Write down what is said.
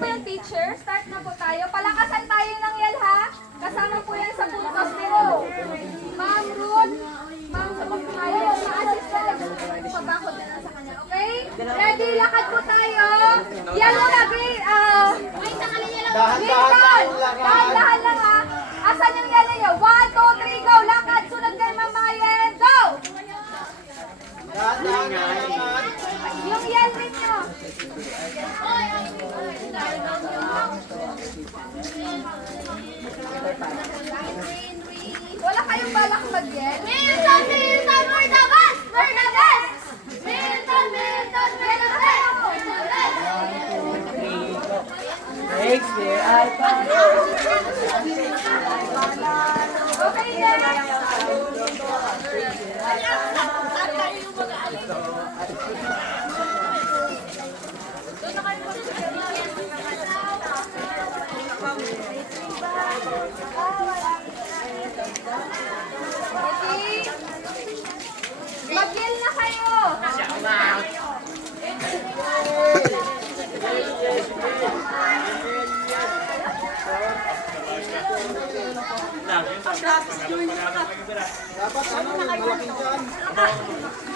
po yung teacher. Start na po tayo. Palakasan tayo ng yel ha. Kasama po yan sa puntos nyo. Ma'am Ruth. Ma'am Ruth tayo. Ma-assistant. Pabakod na lang sa kanya. Okay? Ready? Lakad po tayo. Yan mo na, Lincoln. Dahan-dahan lang ha. Asan yung yel niyo? 1, 2, 3, go. Lakad. Sunod kay Ma'am Mayen. Go! Yung yel ninyo. Wala kayong balak mag-yel? Milton, Milton, we're the best! We're the best! Milton, Milton, we're the best! We're the best! Shakespeare, I Okay, next. Ready? Mag-yel na kayo. Dapat ano, malaking dyan.